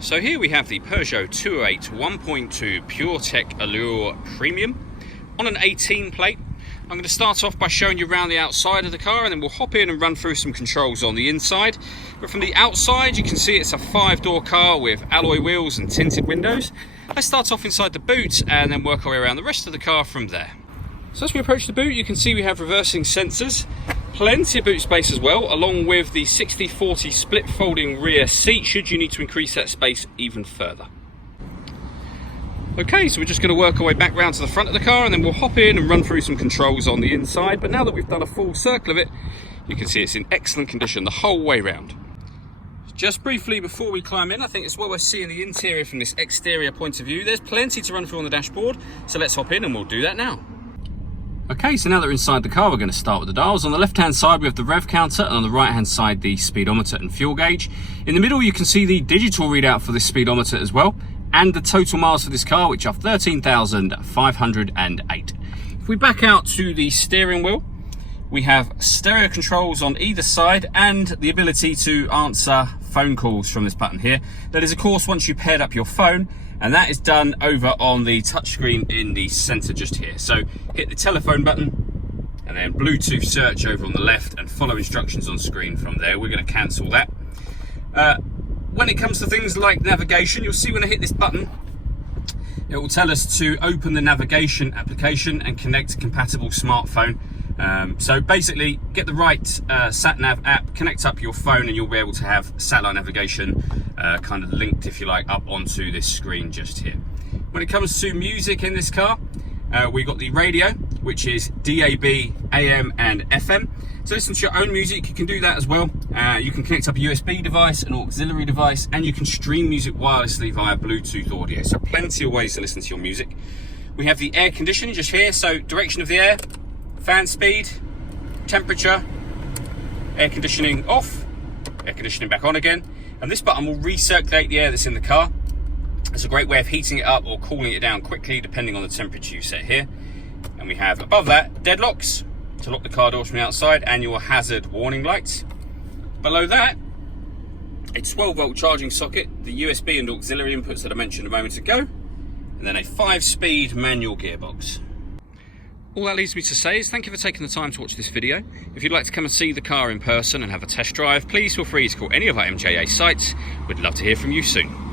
So here we have the Peugeot 208 1.2 PureTech Allure Premium on an 18 plate. I'm going to start off by showing you around the outside of the car, and then we'll hop in and run through some controls on the inside. But from the outside you can see it's a 5-door car with alloy wheels and tinted windows. Let's start off inside the boot and then work our way around the rest of the car from there. So as we approach the boot, you can see we have reversing sensors, plenty of boot space as well, along with the 60/40 split folding rear seat should you need to increase that space even further. Okay, so we're just going to work our way back round to the front of the car, and then we'll hop in and run through some controls on the inside. But now that we've done a full circle of it, you can see it's in excellent condition the whole way round. Just briefly before we climb in, I think it's well worth seeing the interior from this exterior point of view. There's plenty to run through on the dashboard, so let's hop in and we'll do that now. Okay, so now that we're inside the car, we're going to start with the dials. On the left-hand side, we have the rev counter, and on the right-hand side, the speedometer and fuel gauge. In the middle, you can see the digital readout for this speedometer as well, and the total miles for this car, which are 13,508. If we back out to the steering wheel, we have stereo controls on either side and the ability to answer phone calls from this button here. That is, of course, once you paired up your phone, and that is done over on the touchscreen in the center just here. So hit the telephone button and then Bluetooth search over on the left and follow instructions on screen from there. We're going to cancel that. When it comes to things like navigation, you'll see when I hit this button, it will tell us to open the navigation application and connect a compatible smartphone. So basically, get the right sat-nav app, connect up your phone, and you'll be able to have satellite navigation kind of linked, if you like, up onto this screen just here. When it comes to music in this car, we've got the radio, which is DAB, AM and FM. So listen to your own music, you can do that as well. You can connect up a USB device, an auxiliary device, and you can stream music wirelessly via Bluetooth audio. So plenty of ways to listen to your music. We have the air conditioning just here, so direction of the air, fan speed, temperature, air conditioning off, air conditioning back on again, and this button will recirculate the air that's in the car. It's a great way of heating it up or cooling it down quickly depending on the temperature you set here. And we have above that deadlocks to lock the car doors from the outside and your hazard warning lights. Below that, a 12-volt charging socket, the USB and auxiliary inputs that I mentioned a moment ago, and then a 5-speed manual gearbox. All that leaves me to say is thank you for taking the time to watch this video. If you'd like to come and see the car in person and have a test drive, please feel free to call any of our MJA sites. We'd love to hear from you soon.